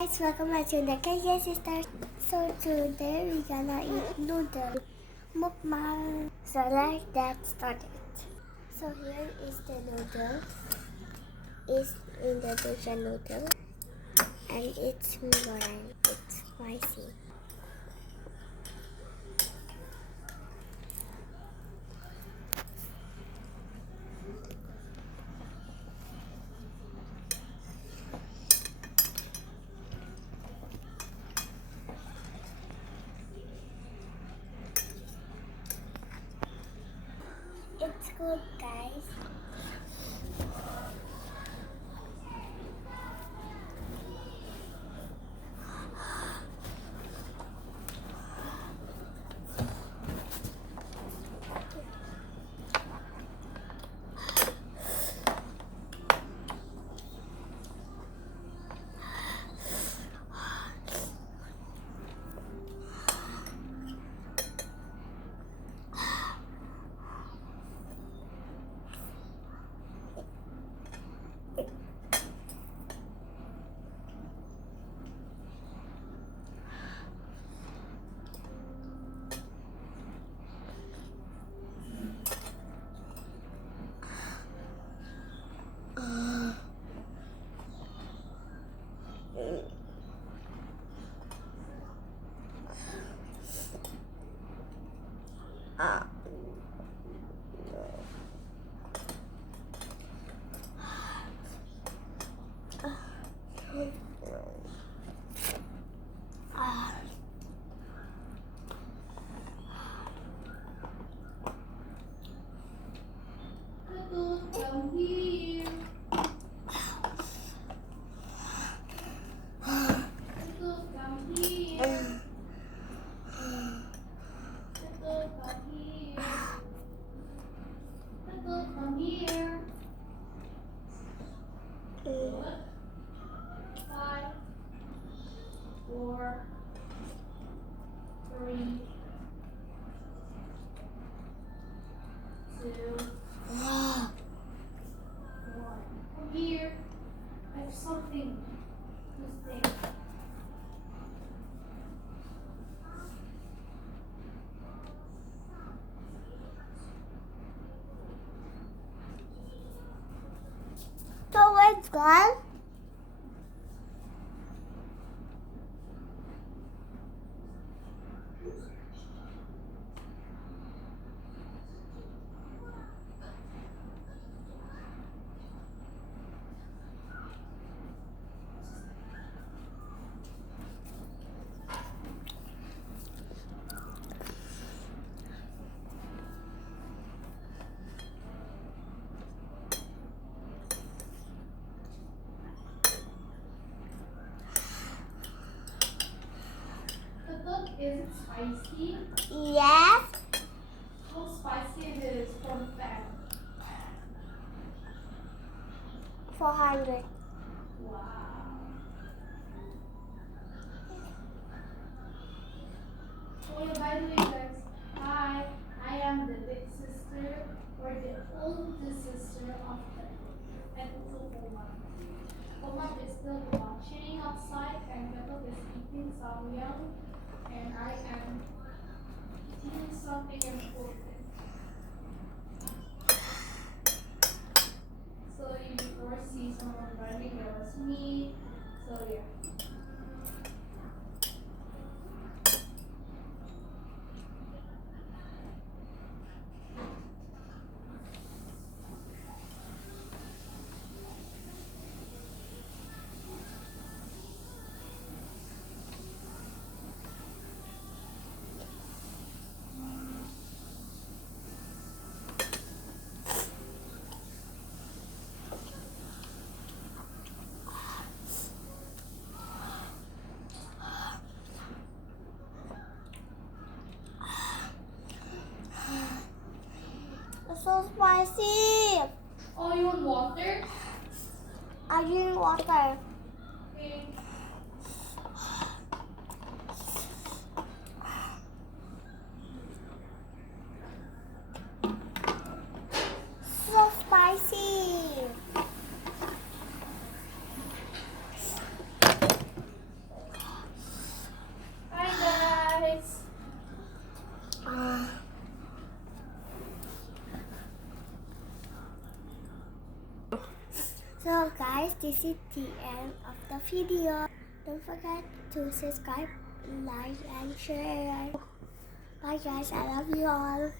Guys, welcome back to the KJ Sisters. So today we're gonna eat noodle mukbang. So let's get started. So here is the noodle. It's Indonesian noodle and it's goreng. It's spicy. It's good, guys. Come here. Come here. Come here. Good. 5, 4, 3, 2, 1. Come here. I have something to say. So it's gone. Is it spicy? Yes. How spicy it is from that? 400. Wow. Oh yeah, by the way guys, hi, I am the big sister or the oldest sister of the and also Oma. Oma is still watching outside and Peppa is eating samyang and I am eating something important. So you before see someone running, that was me. So yeah. It's so spicy. Oh, you want water? I drink water. Okay. So spicy. guys, this is the end of the video. Don't forget to subscribe, like, and share. Bye guys, I love you all.